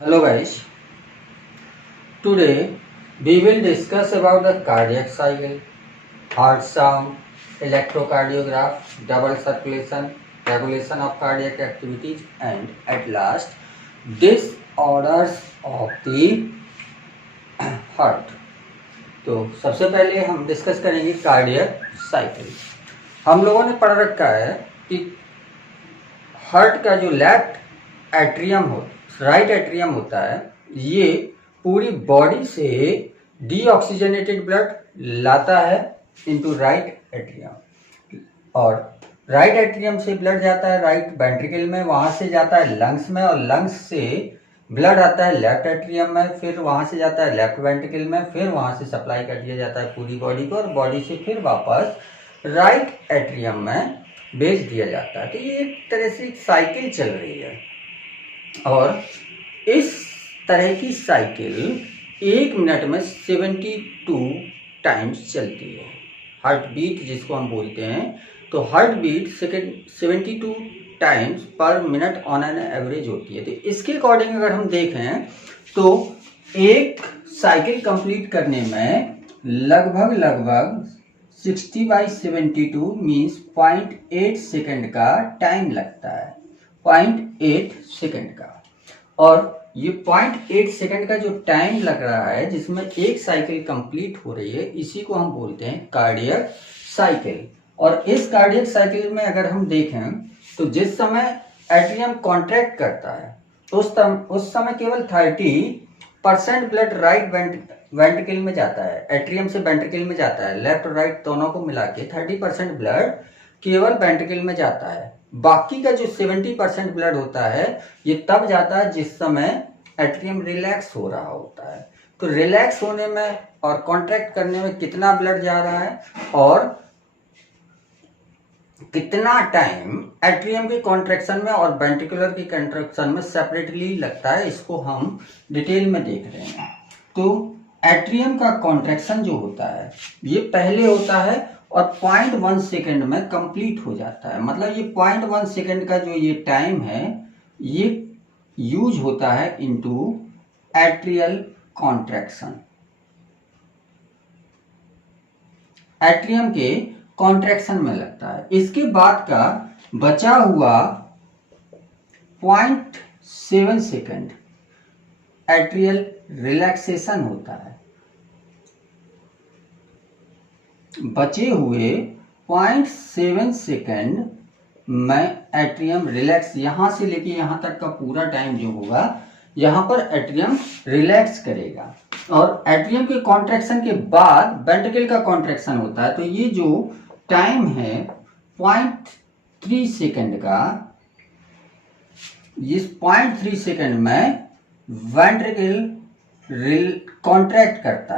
Hello guys, today we will discuss about the cardiac cycle, heart sound, electrocardiograph, double circulation, regulation of cardiac activities and at last disorders of the heart. तो सबसे पहले हम discuss करेंगे cardiac cycle. हम लोगों ने पढ़ रखा है कि हार्ट का जो लेफ्ट एट्रियम हो राइट एट्रियम होता है, ये पूरी बॉडी से डीऑक्सीजनेटेड ब्लड लाता है इनटू राइट एट्रियम, और राइट एट्रियम से ब्लड जाता है राइट वेंट्रिकल में, वहां से जाता है लंग्स में, और लंग्स से ब्लड आता है लेफ्ट एट्रियम में, फिर वहां से जाता है लेफ्ट वेंट्रिकल में, फिर वहां से सप्लाई कर दिया जाता है पूरी बॉडी को, और बॉडी से फिर वापस राइट एट्रियम में भेज दिया जाता है। तो ये एक तरह से साइकिल चल रही है, और इस तरह की साइकिल 1 मिनट में 72 टाइम्स चलती है। हार्ट बीट जिसको हम बोलते हैं, तो heart beat 72 times per minute on an average होती है। तो इसके अकॉर्डिंग अगर हम देखें तो एक साइकिल कंप्लीट करने में लगभग 60/72 मीन्स 0.8 सेकेंड का टाइम लगता है, 0.8 सेकेंड का। और ये 0.8 सेकेंड का जो टाइम लग रहा है जिसमें एक साइकिल कंप्लीट हो रही है, इसी को हम बोलते हैं कार्डियक साइकिल। और इस कार्डियक साइकिल में अगर हम देखें तो जिस समय एट्रियम कॉन्ट्रैक्ट करता है उस समय केवल 30% ब्लड राइट वेंट्रिकल में जाता है, एट्रियम से वेंट्रिकल में जाता है, लेफ्ट और राइट दोनों को मिला के 30% ब्लड केवल वेंट्रिकल में जाता है। बाकी का जो 70% ब्लड होता है ये तब जाता है जिस समय एट्रियम रिलैक्स हो रहा होता है। तो रिलैक्स होने में और कॉन्ट्रैक्ट करने में कितना ब्लड जा रहा है और कितना टाइम एट्रियम के कॉन्ट्रैक्शन में और वेंट्रिकुलर की कॉन्ट्रैक्शन में सेपरेटली लगता है, इसको हम डिटेल में देख रहे हैं। तो एट्रियम का कॉन्ट्रैक्शन जो होता है ये पहले होता है और 0.1 सेकेंड में कंप्लीट हो जाता है। मतलब ये 0.1 सेकेंड का जो ये टाइम है ये यूज होता है इनटू एट्रियल कॉन्ट्रैक्शन, एट्रियम के कॉन्ट्रैक्शन में लगता है। इसके बाद का बचा हुआ 0.7 सेकेंड एट्रियल रिलैक्सेशन होता है। बचे हुए 0.7 सेकेंड में एट्रियम रिलैक्स, यहां से लेके यहां तक का पूरा टाइम जो होगा यहां पर एट्रियम रिलैक्स करेगा। और एट्रियम के कॉन्ट्रैक्शन के बाद वेंट्रिकल का कॉन्ट्रैक्शन होता है। तो ये जो टाइम है 0.3 सेकेंड का, इस 0.3 सेकेंड में वेंट्रिकल कॉन्ट्रैक्ट करता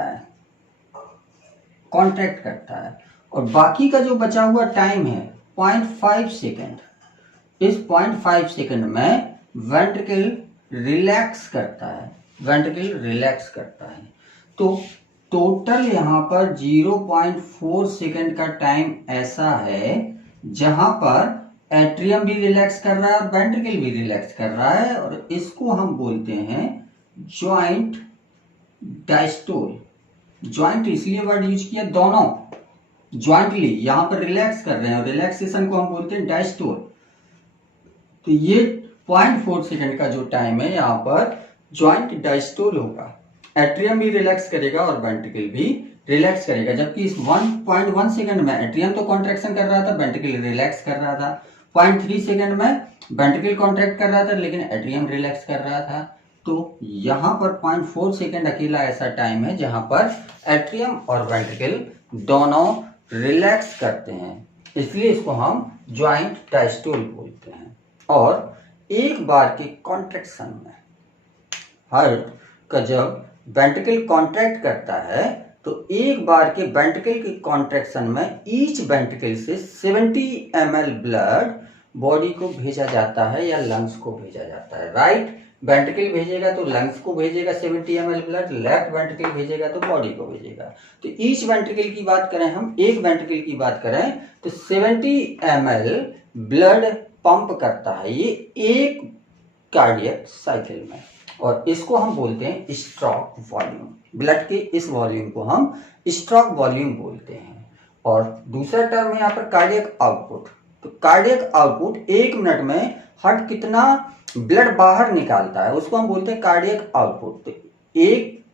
है, और बाकी का जो बचा हुआ टाइम है 0.5 सेकेंड, इस 0.5 सेकेंड में वेंट्रिकल रिलैक्स करता है। तो टोटल यहाँ पर 0.4 सेकेंड का टाइम ऐसा है जहां पर एट्रियम भी रिलैक्स कर रहा है और वेंट्रिकल भी रिलैक्स कर रहा है, और इसको हम बोलते हैं जॉइंट डायस्टोल। जॉइंट इसलिए वर्ड यूज किया, दोनों ज्वाइंटली यहां पर रिलैक्स कर रहे हैं और रिलैक्सेशन को हम बोलते हैं डायस्टोल। तो ये 0.4 सेकेंड का जो टाइम है यहाँ पर ज्वाइंट डायस्टोल होगा। एट्रियम भी रिलैक्स करेगा और वेंट्रिकल भी रिलैक्स करेगा, जबकि इस 1.1 सेकेंड में एट्रियम तो कॉन्ट्रैक्शन कर रहा था, वेंट्रिकल रिलैक्स कर रहा था। 0.3 सेकेंड में वेंट्रिकल कॉन्ट्रैक्ट कर रहा था लेकिन एट्रियम रिलैक्स कर रहा था। तो यहाँ पर 0.4 सेकेंड अकेला ऐसा टाइम है जहां पर एट्रियम और वेंट्रिकल दोनों रिलैक्स करते हैं, इसलिए इसको हम ज्वाइंट डायस्टोल बोलते हैं। और एक बार के कॉन्ट्रैक्शन में हार्ट का जब वेंट्रिकल कॉन्ट्रैक्ट करता है तो एक बार के वेंट्रिकल के कॉन्ट्रैक्शन में ईच वेंट्रिकल से 70 ml ब्लड बॉडी को भेजा जाता है या लंग्स को भेजा जाता है। राइट वेंट्रिकल भेजेगा तो लंग्स को भेजेगा 70 ml ब्लड, लेफ्ट वेंट्रिकल भेजेगा तो बॉडी को भेजेगा। तो ईच वेंट्रिकल की बात करें, हम एक वेंट्रिकल की बात करें तो 70 ml ब्लड पंप करता है ये एक कार्डियक साइकिल में। और इसको हम बोलते हैं स्ट्रोक वॉल्यूम। ब्लड के इस वॉल्यूम को हम स्ट्रोक वॉल्यूम बोलते हैं। और दूसरा टर्म है यहाँ पर कार्डियक आउटपुट। तो कार्डियक आउटपुट 1 मिनट में हार्ट कितना ब्लड बाहर निकालता है उसको हम बोलते हैं कार्डियक आउटपुट। तो एक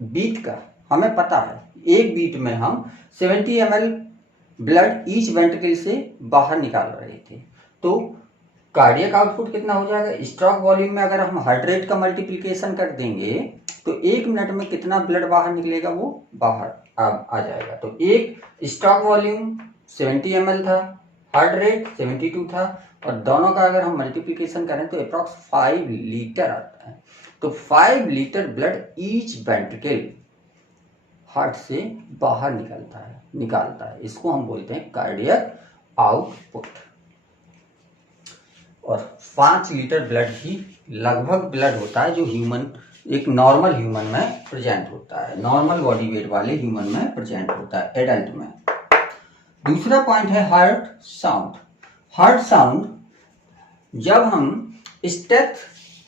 बीट का हमें पता है, एक बीट में हम 70 ml ब्लड ईच वेंट्रिकल से बाहर निकाल रहे थे। तो कार्डियक आउटपुट कितना हो जाएगा, स्ट्रोक वॉल्यूम में अगर हम हार्ट रेट का मल्टीप्लिकेशन कर देंगे तो 1 मिनट में कितना ब्लड बाहर निकलेगा वो बाहर आ जाएगा। तो एक स्ट्रोक वॉल्यूम 70 ml था, हार्ट रेट 72 था, और दोनों का अगर हम मल्टीप्लिकेशन करें तो अप्रॉक्स 5 लीटर आता है। तो 5 litre blood each ventricle heart से बाहर निकालता है। इसको हम बोलते हैं कार्डियक आउटपुट। और 5 लीटर ब्लड ही लगभग ब्लड होता है जो एक नॉर्मल ह्यूमन में प्रेजेंट होता है, नॉर्मल बॉडी वेट वाले ह्यूमन में प्रेजेंट होता है, एडल्ट में। दूसरा पॉइंट है हार्ट साउंड। हार्ट साउंड, जब हम स्टेथ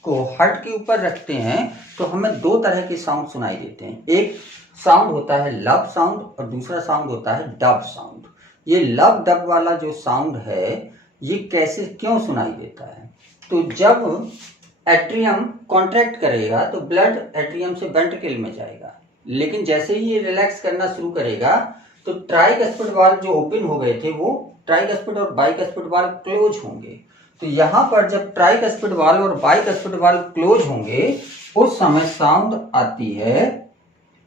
को हार्ट के ऊपर रखते हैं तो हमें 2 तरह के साउंड सुनाई देते हैं। एक साउंड होता है लब साउंड और दूसरा साउंड होता है डब साउंड। ये लब डब वाला जो साउंड है ये कैसे क्यों सुनाई देता है, तो जब एट्रियम कॉन्ट्रैक्ट करेगा तो ब्लड एट्रियम से वेंट्रिकल में जाएगा, लेकिन जैसे ही ये रिलैक्स करना शुरू करेगा तो ट्राइकस्पिड वाल्व जो ओपन हो गए थे वो ट्राइकस्पिड और बाइकस्पिड वाल्व क्लोज होंगे। तो यहाँ पर जब ट्राइकस्पिड वाल्व और बाइकस्पिड वाल्व क्लोज होंगे उस समय साउंड आती है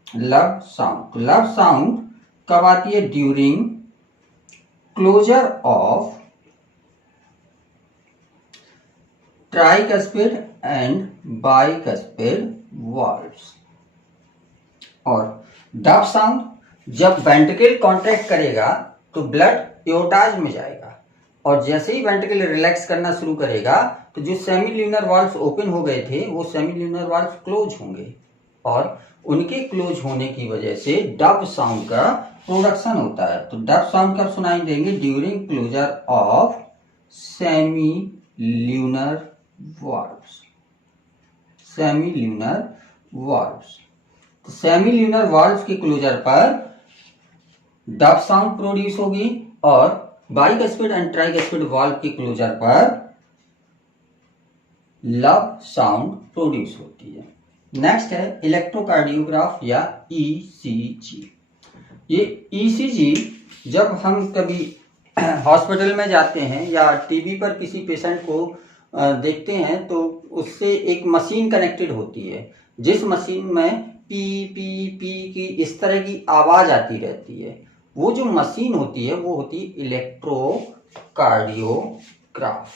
लब साउंड। तो लब साउंड कब आती है, during closure of tricuspid and bicuspid valves. और डब साउंड, जब वेंट्रिकल कॉन्ट्रैक्ट करेगा तो ब्लड एओर्टाज में जाएगा, और जैसे ही वेंट्रिकल रिलैक्स करना शुरू करेगा तो जो सेमी ल्यूनर वाल्व्स ओपन हो गए थे वो सेमी ल्यूनर वाल्व्स क्लोज होंगे, और उनके क्लोज होने की वजह से डब साउंड का प्रोडक्शन होता है। तो डब साउंड कब सुनाई देंगे, during closure of semilunar valves. Semilunar valves, तो सेमी ल्यूनर वाल्व्स के क्लोजर पर डब साउंड प्रोड्यूस होगी, और बाइकस्पिड एंड ट्राइकस्पिड वाल्व के क्लोजर पर लब साउंड प्रोड्यूस होती है। नेक्स्ट है इलेक्ट्रोकार्डियोग्राफ या ईसीजी। ये ईसीजी जब हम कभी हॉस्पिटल में जाते हैं या टीवी पर किसी पेशेंट को देखते हैं तो उससे एक मशीन कनेक्टेड होती है, जिस मशीन में पी पी पी की इस तरह की आवाज आती रहती है। वो जो मशीन होती है वो होती है इलेक्ट्रोकार्डियोग्राफ।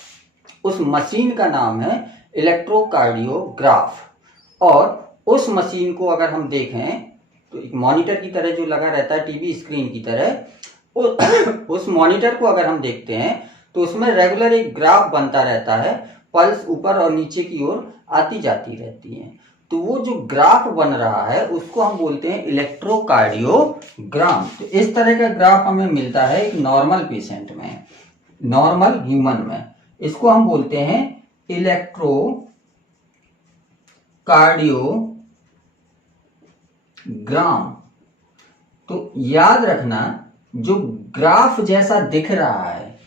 उस मशीन का नाम है इलेक्ट्रोकार्डियोग्राफ। और उस मशीन को अगर हम देखें तो एक मॉनिटर की तरह जो लगा रहता है टीवी स्क्रीन की तरह, उस मॉनिटर को अगर हम देखते हैं तो उसमें रेगुलर एक ग्राफ बनता रहता है, पल्स ऊपर और नीचे की ओर आती जाती रहती है। तो वो जो ग्राफ बन रहा है उसको हम बोलते हैं इलेक्ट्रोकार्डियोग्राम। तो इस तरह का ग्राफ हमें मिलता है एक नॉर्मल पेशेंट में, नॉर्मल ह्यूमन में। इसको हम बोलते हैं इलेक्ट्रोकार्डियोग्राम। तो याद रखना, जो ग्राफ जैसा दिख रहा है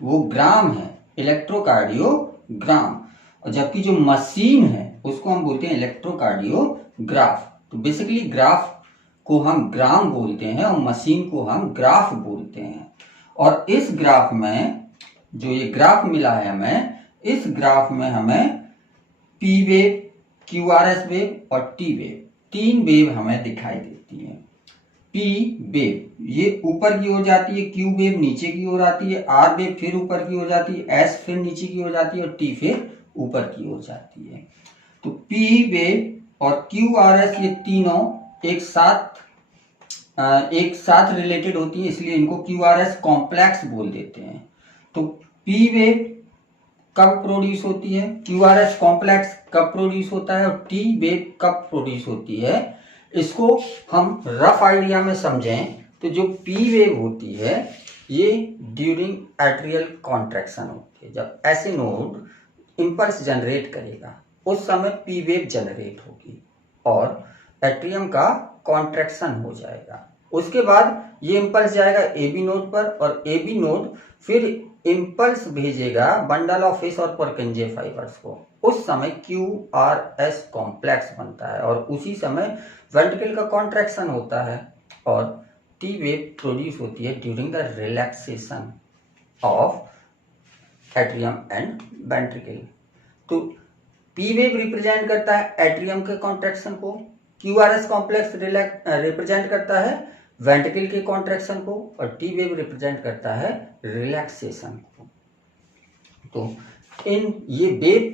वो ग्राम है, इलेक्ट्रोकार्डियोग्राम, और जबकि जो मशीन है उसको हम बोलते हैं इलेक्ट्रोकार्डियोग्राफ। तो बेसिकली ग्राफ को हम ग्राम बोलते हैं और मशीन को हम ग्राफ बोलते हैं। और इस ग्राफ में जो ये ग्राफ मिला है हमें, इस ग्राफ में हमें पी वेव, क्यूआरएस वेव और टी वेव, 3 वेव हमें दिखाई देती है। पी वेव ये ऊपर की ओर जाती है, क्यू वेव नीचे की ओर आती है, आर वेव फिर ऊपर की ओर जाती है, एस फिर नीचे की ओर जाती है और टी फिर ऊपर की ओर जाती है। तो पी वेव और क्यू आर एस ये तीनों एक साथ रिलेटेड होती है, इसलिए इनको क्यू आर एस कॉम्प्लेक्स बोल देते हैं। तो पी वेव कब प्रोड्यूस होती है, क्यू आर एस कॉम्प्लेक्स कब प्रोड्यूस होता है और टी वेव कब प्रोड्यूस होती है, इसको हम रफ आइडिया में समझें तो जो पी वेव होती है ये ड्यूरिंग एट्रियल कॉन्ट्रैक्शन होती है, जब ऐसे नोड इंपल्स जनरेट करेगा उस समय पी वेव जनरेट होगी और एट्रियम का कॉन्ट्रैक्शन हो जाएगा। उसके बाद ये इम्पल्स जाएगा ए बी नोड पर और ए बी नोड फिर इम्पल्स भेजेगा बंडल ऑफ फिश और परकिंजे फाइबर्स को। उस समय क्यू आर एस कॉम्प्लेक्स बनता है और उसी समय वेंट्रिकल का कॉन्ट्रैक्शन होता है और टी वेव प्रोड्यूस होती है during the relaxation of atrium and ventricle. तो पी वेव रिप्रेजेंट करता है एट्रियम के कॉन्ट्रैक्शन को, Q R S complex represent करता है वेंट्रिकल के कॉन्ट्रैक्शन को और टी वेव रिप्रेजेंट करता है रिलैक्सेशन को। तो ये वेव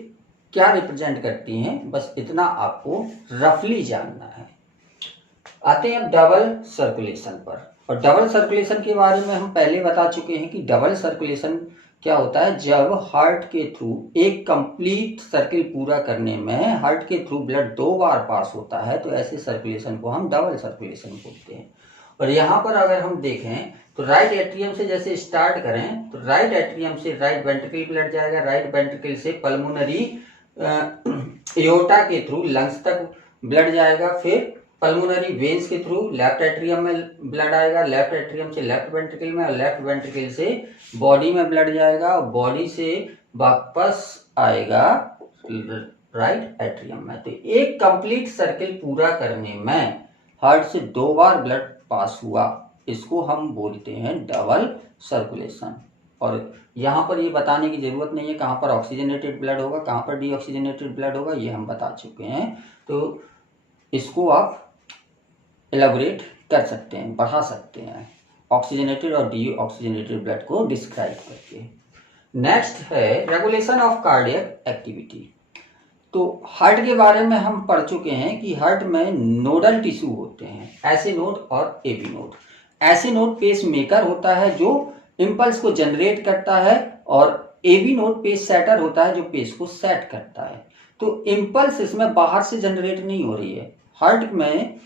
क्या रिप्रेजेंट करती हैं, बस इतना आपको रफली जानना है। आते हैं डबल सर्कुलेशन पर। और डबल सर्कुलेशन के बारे में हम पहले बता चुके हैं कि डबल सर्कुलेशन क्या होता है, जब हार्ट के थ्रू एक कंप्लीट सर्किल पूरा करने में हार्ट के थ्रू ब्लड 2 बार पास होता है तो ऐसे सर्कुलेशन को हम डबल सर्कुलेशन बोलते हैं। और यहाँ पर अगर हम देखें तो राइट एट्रियम से जैसे स्टार्ट करें तो राइट एट्रियम से राइट वेंट्रिकल ब्लड जाएगा, राइट वेंट्रिकल से पल्मोनरी एओर्टा के थ्रू लंग्स तक ब्लड जाएगा, फिर पल्मोनरी वेन्स के थ्रू लेफ्ट एट्रियम में ब्लड आएगा, लेफ्ट एट्रियम से लेफ्ट वेंट्रिकल में और लेफ्ट वेंट्रिकल से बॉडी में ब्लड जाएगा और बॉडी से वापस आएगा राइट एट्रियम में। तो एक कंप्लीट सर्किल पूरा करने में हार्ट से 2 बार ब्लड पास हुआ, इसको हम बोलते हैं डबल सर्कुलेशन। और यहाँ पर ये बताने की जरूरत नहीं है कहाँ पर ऑक्सीजनेटेड ब्लड होगा, कहाँ पर डीऑक्सीजनेटेड ब्लड होगा, ये हम बता चुके हैं। तो इसको आप एलाबोरेट कर सकते हैं, बढ़ा सकते हैं ऑक्सीजनेटेड और डीऑक्सीजनेटेड ब्लड को डिस्क्राइब करके। नेक्स्ट है रेगुलेशन ऑफ कार्डियक एक्टिविटी। तो हार्ट के बारे में हम पढ़ चुके हैं कि हार्ट में नोडल टिश्यू होते हैं, ऐसे नोड और एबी नोड। ऐसे नोड पेस मेकर होता है जो इम्पल्स को जनरेट करता है और एबी नोड पेस सेटर होता है जो पेस को सेट करता है। तो इम्पल्स इसमें बाहर से जनरेट नहीं हो रही है। हार्ट में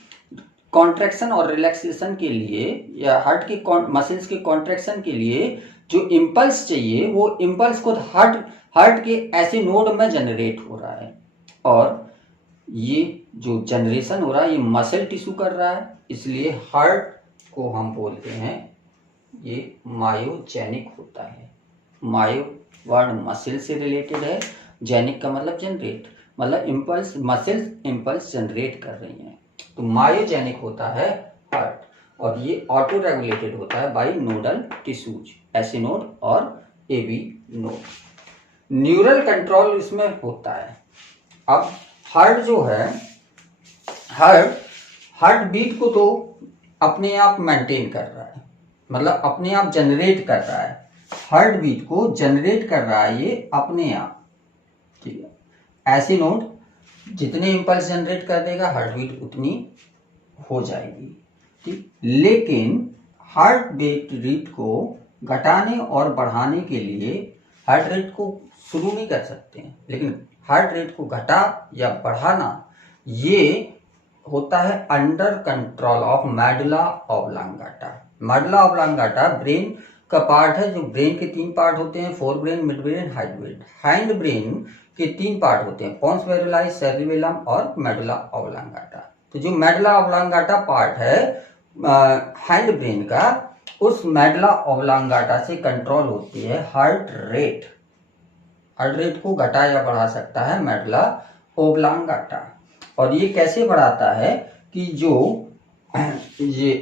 कॉन्ट्रैक्शन और रिलैक्सेशन के लिए या हार्ट के मसल्स के कॉन्ट्रैक्शन के लिए जो इम्पल्स चाहिए वो इम्पल्स को हार्ट के ऐसे नोड में जनरेट हो रहा है और ये जो जनरेशन हो रहा है ये मसल टिश्यू कर रहा है, इसलिए हार्ट को हम बोलते हैं ये मायोजेनिक होता है। मायो वर्ड मसल से रिलेटेड है, जेनिक का मतलब जनरेट, मतलब इम्पल्स मसल्स इम्पल्स जनरेट कर रही हैं, तो मायोजेनिक होता है हार्ट। और ये ऑटो रेगुलेटेड होता है बाय नोडल टिश्यूज, ऐसे नोड और एबी नोड। न्यूरल कंट्रोल इसमें होता है। अब हार्ट जो है, हार्ट बीट को तो अपने आप मेंटेन कर रहा है, मतलब अपने आप जनरेट कर रहा है। हार्ट बीट को जनरेट कर रहा है ये अपने आप, ठीक है। ऐसे नोड जितने इम्पल्स जनरेट कर देगा हार्ट बीट उतनी हो जाएगी, ठीक। लेकिन हार्ट बीट रेट को घटाने और बढ़ाने के लिए हार्ट रेट को शुरू नहीं कर सकते हैं, लेकिन हार्ट रेट को घटा या बढ़ाना ये होता है under control of medulla oblongata. Medulla oblongata brain का पार्ट है, जो ब्रेन के 3 पार्ट होते हैं, fore brain, mid brain, hind brain. Hind brain के 3 पार्ट होते हैं, पोन्स मेडुलाई, सेरिबेलम और मेडुला ऑब्लांगाटा। तो जो मेडुला ऑब्लांगाटा पार्ट है हाइंड ब्रेन का, उस मेडुला ऑब्लांगाटा से कंट्रोल होती है हार्ट रेट। हार्ट रेट को घटा या बढ़ा सकता है मेडुला ऑब्लांगाटा। और ये कैसे बढ़ाता है कि जो ये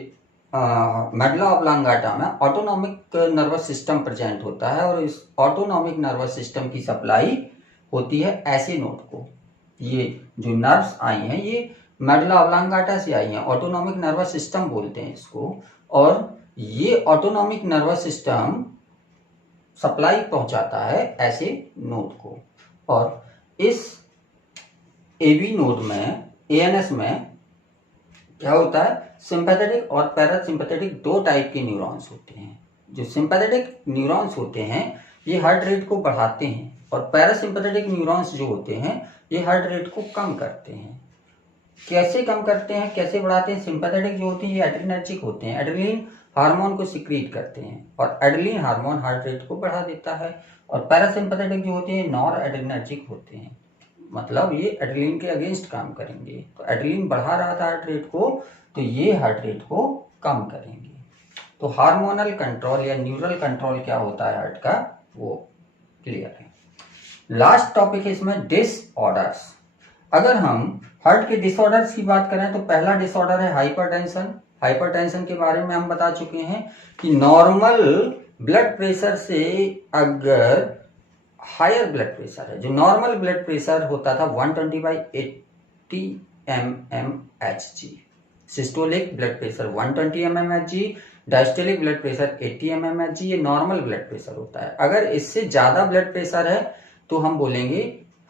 मेडुला ऑब्लांगाटा में ऑटोनॉमिक नर्वस सिस्टम प्रेजेंट होता है और इस ऑटोनॉमिक नर्वस सिस्टम की सप्लाई होती है ऐसे नोड को। ये जो नर्व्स आई हैं ये मेडुला ऑब्लांगाटा से आई हैं, ऑटोनॉमिक नर्वस सिस्टम बोलते हैं इसको। और ये ऑटोनॉमिक नर्वस सिस्टम सप्लाई पहुंचाता है ऐसे नोड को। और इस एबी नोड में, एएनएस में क्या होता है, सिंपैथेटिक और पैरासिम्पैथेटिक 2 टाइप के न्यूरॉन्स होते हैं। जो सिंपैथेटिक न्यूरॉन्स होते हैं ये हार्ट रेट को बढ़ाते हैं और पैरासिम्पैथेटिक न्यूरॉन्स जो होते हैं ये हार्ट रेट को कम करते हैं। कैसे कम करते हैं, कैसे बढ़ाते हैं? सिंपैथेटिक जो होती है ये एड्रेनर्जिक होते हैं, एड्रेनलिन हार्मोन को सिक्रीट करते हैं और एड्रेनलिन हार्मोन हार्ट रेट को बढ़ा देता है। और पैरासिम्पैथेटिक जो होते हैं नॉर एड्रेनर्जिक होते हैं, मतलब ये एड्रेनलिन के अगेंस्ट काम करेंगे। तो एड्रेनलिन बढ़ा रहा था हार्ट रेट को, तो ये हार्ट रेट को कम करेंगे। तो हार्मोनल कंट्रोल या न्यूरल कंट्रोल क्या होता है हार्ट का, वो क्लियर है। लास्ट टॉपिक है इसमें डिसऑर्डर्स। अगर हम हार्ट के डिसऑर्डर्स की बात करें तो पहला डिसऑर्डर है हाइपरटेंशन। हाइपरटेंशन के बारे में हम बता चुके हैं कि नॉर्मल ब्लड प्रेशर से अगर हायर ब्लड प्रेशर है, जो नॉर्मल ब्लड प्रेशर होता था 120/80 mmHg, systolic blood pressure 120 mmHg, diastolic blood pressure 80 mmHg, ये नॉर्मल ब्लड प्रेशर होता है। अगर इससे ज्यादा ब्लड प्रेशर है तो हम बोलेंगे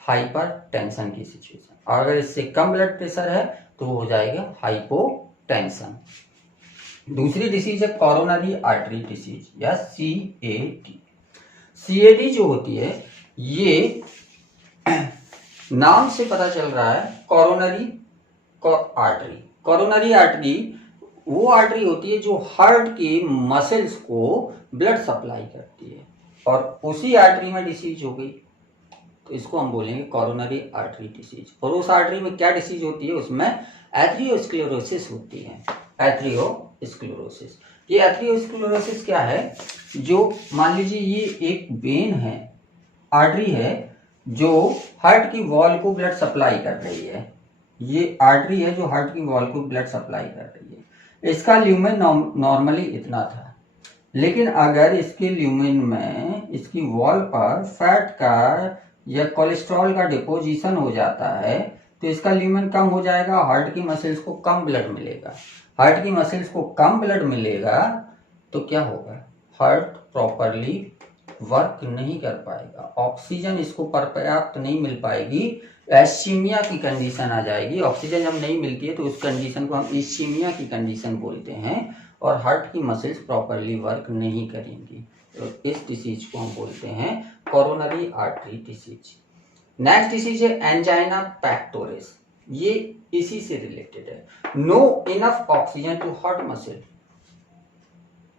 हाइपरटेंशन की सिचुएशन, और अगर इससे कम ब्लड प्रेशर है तो हो जाएगा हाइपोटेंशन। दूसरी डिसीज है कोरोनरी आर्टरी डिसीज या CAD। CAD जो होती है, ये नाम से पता चल रहा है कोरोनरी आर्टरी। कोरोनरी आर्टरी वो आर्टरी होती है जो हार्ट के मसल्स को ब्लड सप्लाई करती है, और उसी आर्टरी में डिसीज हो गई तो इसको हम बोलेंगे कोरोनरी आर्टरी डिसीज। और उस आर्टरी में क्या डिसीज होती है, उसमें एथेरोस्क्लेरोसिस होती है। एथेरोस्क्लेरोसिस, ये एथेरोस्क्लेरोसिस क्या है, जो मान लीजिए ये एक वेन है, आर्टरी है जो हार्ट की वॉल को ब्लड सप्लाई कर रही है। ये आर्टरी है जो हार्ट की वॉल को ब्लड सप्लाई कर रही है। इसका ल्यूमेन नॉर्मली इतना था, लेकिन अगर इसके ल्यूमेन में इसकी वॉल पर फैट का या कोलेस्ट्रॉल का डिपोजिशन हो जाता है तो इसका ल्यूमेन कम हो जाएगा, हार्ट की मसल्स को कम ब्लड मिलेगा। हार्ट की मसल्स को कम ब्लड मिलेगा तो क्या होगा, हार्ट प्रॉपरली वर्क नहीं कर पाएगा, ऑक्सीजन इसको पर्याप्त नहीं मिल पाएगी, एस्चीमिया की कंडीशन आ जाएगी। ऑक्सीजन जब नहीं मिलती है तो उस कंडीशन को हम इस्चीमिया की कंडीशन बोलते हैं, और हार्ट की मसल्स प्रॉपरली वर्क नहीं करेंगी। तो इस डिसीज को हम बोलते हैं coronary artery disease. Next disease है एंजाइना पैक्टोरिस, ये इसी से रिलेटेड है। No enough oxygen to heart muscle,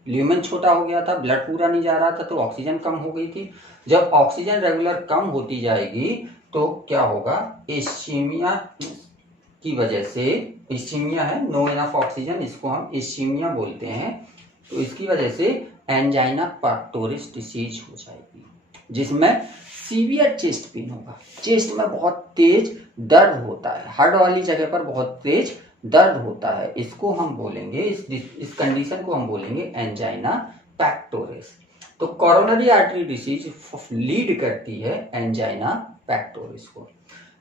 lumen छोटा हो गया था, ब्लड पूरा नहीं जा रहा था तो ऑक्सीजन कम हो गई थी। जब ऑक्सीजन रेगुलर कम होती जाएगी तो क्या होगा, इस्चीमिया की वजह से, इस्चीमिया है नो इनफ ऑक्सीजन, इसको हम इस्चीमिया बोलते हैं, तो इसकी वजह से एंजाइना पैक्टोरिस डिसीज हो जाएगी, जिसमें सीवियर चेस्ट पेन होगा। चेस्ट में बहुत तेज दर्द होता है, हार्ट वाली जगह पर बहुत तेज दर्द होता है, इसको हम बोलेंगे, इस कंडीशन को हम बोलेंगे एंजाइना पैक्टोरिस। तो कोरोनरी आर्टरी डिसीज लीड करती है एंजाइना पैक्टोरिस को।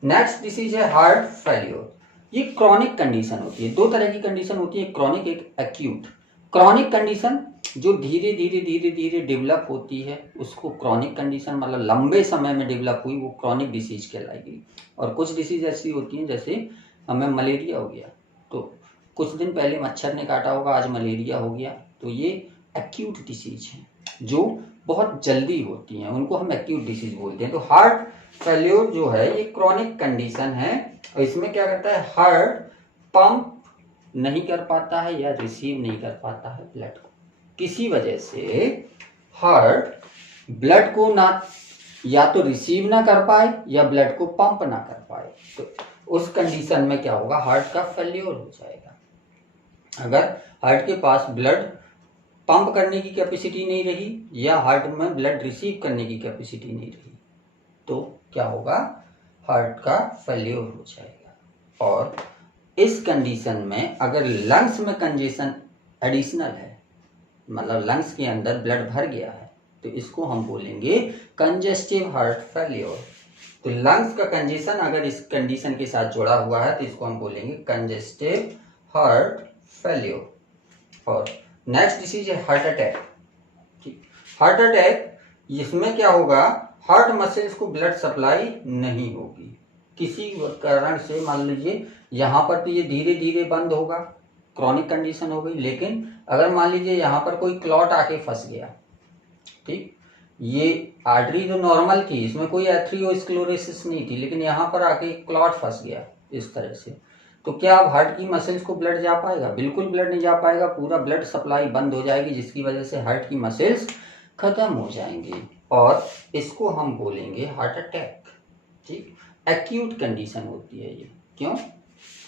नेक्स्ट डिसीज है हार्ट फेल्योर। ये क्रॉनिक कंडीशन होती है, दो तरह की कंडीशन होती है, क्रॉनिक एक एक्यूट। क्रॉनिक कंडीशन जो धीरे धीरे धीरे धीरे डेवलप होती है उसको क्रॉनिक कंडीशन, मतलब लंबे समय में डेवलप हुई, वो क्रॉनिक डिसीज कहलाएगी। और कुछ डिसीज ऐसी होती हैं, जैसे हमें मलेरिया हो गया तो कुछ दिन पहले मच्छर ने काटा होगा, आज मलेरिया हो गया, तो ये एक्यूट डिसीज है जो बहुत जल्दी होती हैं, उनको हम एक्यूट डिसीज बोलते हैं। तो हार्ट फेल्योर जो है ये क्रॉनिक कंडीशन है, और इसमें क्या करता है, हार्ट पंप नहीं कर पाता है या रिसीव नहीं कर पाता है ब्लड को, किसी वजह से हार्ट ब्लड को ना या तो रिसीव ना कर पाए या ब्लड को पंप ना कर पाए, तो उस कंडीशन में क्या होगा, हार्ट का फेल्योर हो जाएगा। अगर हार्ट के पास ब्लड पंप करने की कैपेसिटी नहीं रही या हार्ट में ब्लड रिसीव करने की कैपेसिटी नहीं रही तो क्या होगा, हार्ट का फेल्योर हो जाएगा। और इस कंडीशन में अगर लंग्स में कंजेशन एडिशनल है, मतलब लंग्स के अंदर ब्लड भर गया है, तो इसको हम बोलेंगे कंजेस्टिव हार्ट फेल्योर। तो लंग्स का कंजेशन अगर इस कंडीशन के साथ जुड़ा हुआ है तो इसको हम बोलेंगे कंजेस्टिव हार्ट फेल्योर। और नेक्स्ट डिसीज है हार्ट अटैक। ठीक, हार्ट अटैक, इसमें क्या होगा, हार्ट मसल्स को ब्लड सप्लाई नहीं होगी किसी कारण से, मान लीजिए यहाँ पर तो ये धीरे धीरे बंद होगा, क्रॉनिक कंडीशन हो गई, लेकिन अगर मान लीजिए यहाँ पर कोई क्लॉट आके फंस गया, ठीक, ये आर्टरी तो नॉर्मल थी, इसमें कोई एथेरोस्क्लेरोसिस नहीं थी, लेकिन यहाँ पर आके क्लॉट फंस गया इस तरह से, तो क्या अब हार्ट की मसल्स को ब्लड जा पाएगा, बिल्कुल ब्लड नहीं जा पाएगा, पूरा ब्लड सप्लाई बंद हो जाएगी, जिसकी वजह से हार्ट की मसल्स खत्म हो जाएंगी, और इसको हम बोलेंगे हार्ट अटैक। ठीक, एक्यूट कंडीशन होती है ये। क्यों?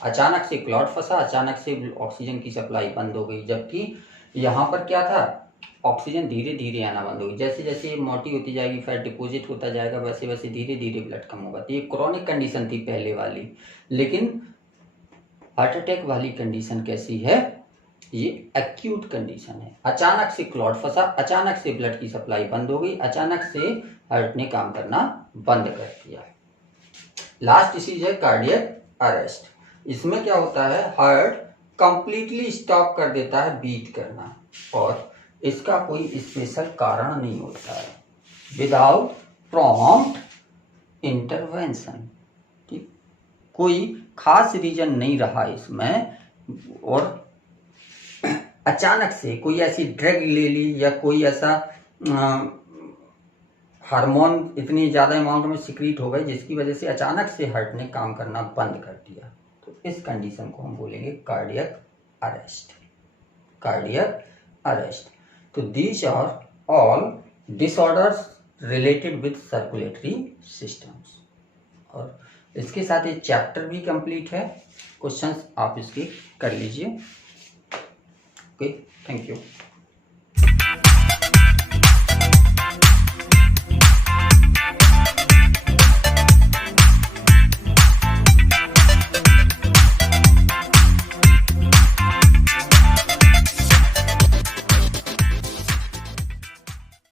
अचानक से क्लॉट फंसा, अचानक से ऑक्सीजन की सप्लाई बंद हो गई, जबकि यहाँ पर क्या था, ऑक्सीजन धीरे धीरे आना बंद होगी। जैसे जैसे ये मोटी होती जाएगी, फैट डिपॉजिट होता जाएगा, वैसे वैसे धीरे धीरे ब्लड कम होगा। तो ये क्रॉनिक कंडीशन थी पहले वाली। लेकिन हार्ट अटैक वाली कंडीशन कैसी है, ये एक्यूट कंडीशन है। अचानक से क्लॉट फंसा, अचानक से ब्लड की सप्लाई बंद हो गई, अचानक से हार्ट ने काम करना बंद कर दिया। लास्ट डिसीज है कार्डियक अरेस्ट। इसमें क्या होता है, हार्ट कंप्लीटली स्टॉप कर देता है बीट करना, और इसका कोई स्पेशल कारण नहीं होता है, विदाउट प्रॉम्प्ट इंटरवेंशन। ठीक, कोई खास रीजन नहीं रहा इसमें, और अचानक से कोई ऐसी ड्रग ले ली या कोई ऐसा हार्मोन इतनी ज़्यादा अमाउंट में सिक्रीट हो गए जिसकी वजह से अचानक से हार्ट ने काम करना बंद कर दिया, तो इस कंडीशन को हम बोलेंगे कार्डियक अरेस्ट। Cardiac arrest. तो these are all disorders related with circulatory systems. और इसके साथ ये चैप्टर भी कंप्लीट है। क्वेश्चंस आप इसके कर लीजिए। Okay, thank you.